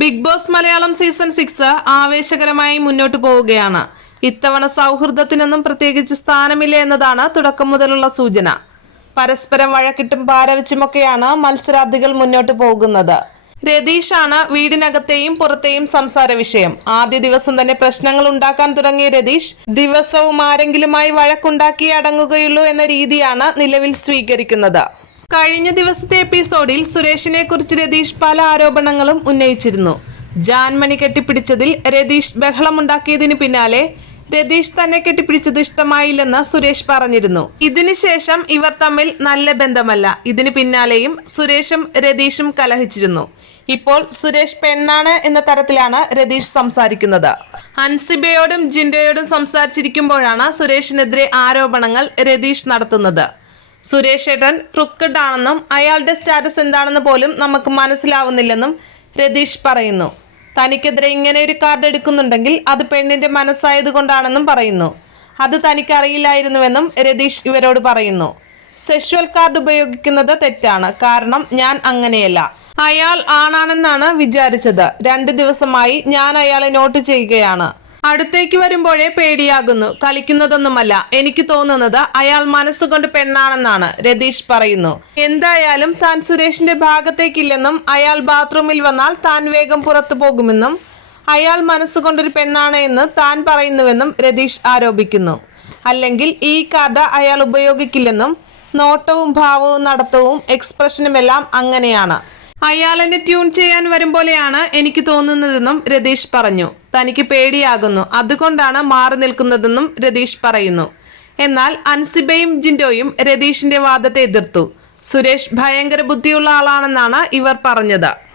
Bigg Boss Malayalam season six ആവേശകരമായി മുന്നോട്ടു പോവുകയാണ്. ഇത്തവണ സൗഹൃദത്തിനൊന്നും പ്രത്യേകിച്ച് സ്ഥാനമില്ല എന്നതാണ് തുടക്കം മുതലുള്ള സൂചന. പരസ്പരം വഴക്കിട്ടും പാരവച്ചുമൊക്കെയാണ് മത്സരാർത്ഥികൾ മുന്നോട്ട് പോകുന്നത്. രതീഷാണ് വീടിനകത്തെയും പുറത്തെയും സംസാര വിഷയം. ആദ്യ ദിവസം തന്നെ പ്രശ്നങ്ങൾ ഉണ്ടാക്കാൻ തുടങ്ങിയ രതീഷ് ദിവസവും ആരെങ്കിലുമായി വഴക്കുണ്ടാക്കിയേ അടങ്ങുകയുള്ളൂ എന്ന രീതിയാണ് നിലവിൽ സ്വീകരിക്കുന്നത്. കഴിഞ്ഞ ദിവസത്തെ എപ്പിസോഡിൽ സുരേഷിനെ കുറിച്ച് രതീഷ് പല ആരോപണങ്ങളും ഉന്നയിച്ചിരുന്നു. ജാൻമണി കെട്ടിപ്പിടിച്ചതിൽ രതീഷ് ബഹളമുണ്ടാക്കിയതിനു പിന്നാലെ രതീഷ് തന്നെ കെട്ടിപ്പിടിച്ചത് ഇഷ്ടമായില്ലെന്ന് സുരേഷ് പറഞ്ഞിരുന്നു. ഇതിനുശേഷം ഇവർ തമ്മിൽ നല്ല ബന്ധമല്ല. ഇതിന് പിന്നാലെയും സുരേഷും രതീഷും കലഹിച്ചിരുന്നു. ഇപ്പോൾ സുരേഷ് പെണ്ണാണ് എന്ന തരത്തിലാണ് രതീഷ് സംസാരിക്കുന്നത്. ഹൻസിബയോടും ജിൻഡയോടും സംസാരിച്ചിരിക്കുമ്പോഴാണ് സുരേഷിനെതിരെ ആരോപണങ്ങൾ രതീഷ് നടത്തുന്നത്. സുരേഷ് ഏട്ടൻ ക്രിക്കറ്റ് ആണെന്നും അയാളുടെ സ്റ്റാറ്റസ് എന്താണെന്ന് പോലും നമുക്ക് മനസ്സിലാവുന്നില്ലെന്നും രതീഷ് പറയുന്നു. തനിക്കെതിരെ ഇങ്ങനെ ഒരു കാർഡ് എടുക്കുന്നുണ്ടെങ്കിൽ അത് പെണ്ണിന്റെ മനസ്സായത് കൊണ്ടാണെന്നും പറയുന്നു. അത് തനിക്ക് അറിയില്ലായിരുന്നുവെന്നും രതീഷ് ഇവരോട് പറയുന്നു. സെക്ഷുവൽ കാർഡ് ഉപയോഗിക്കുന്നത് തെറ്റാണ്. കാരണം ഞാൻ അങ്ങനെയല്ല. അയാൾ ആണാണെന്നാണ് വിചാരിച്ചത്. രണ്ട് ദിവസമായി ഞാൻ അയാളെ നോട്ട് ചെയ്യുകയാണ്. അടുത്തേക്ക് വരുമ്പോഴേ പേടിയാകുന്നു. കളിക്കുന്നതൊന്നുമല്ല. എനിക്ക് തോന്നുന്നത് അയാൾ മനസ്സുകൊണ്ട് പെണ്ണാണെന്നാണ് രതീഷ് പറയുന്നു. എന്തായാലും താൻ സുരേഷിന്റെ ഭാഗത്തേക്കില്ലെന്നും അയാൾ ബാത്റൂമിൽ വന്നാൽ താൻ വേഗം പുറത്തു പോകുമെന്നും അയാൾ മനസ്സുകൊണ്ടൊരു പെണ്ണാണ് എന്ന് താൻ പറയുന്നുവെന്നും രതീഷ് ആരോപിക്കുന്നു. അല്ലെങ്കിൽ ഈ കഥ അയാൾ ഉപയോഗിക്കില്ലെന്നും നോട്ടവും ഭാവവും നടത്തവും എക്സ്പ്രഷനുമെല്ലാം അങ്ങനെയാണ്. അയാൾ എന്നെ ട്യൂൺ ചെയ്യാൻ വരും പോലെയാണ് എനിക്ക് തോന്നുന്നതെന്നും രതീഷ് പറഞ്ഞു. തനിക്ക് പേടിയാകുന്നു. അതുകൊണ്ടാണ് മാറി നിൽക്കുന്നതെന്നും രതീഷ് പറയുന്നു. എന്നാൽ അൻസിബയും ജിൻഡോയും രതീഷിന്റെ വാദത്തെ എതിർത്തു. സുരേഷ് ഭയങ്കര ബുദ്ധിയുള്ള ആളാണെന്നാണ് ഇവർ പറഞ്ഞത്.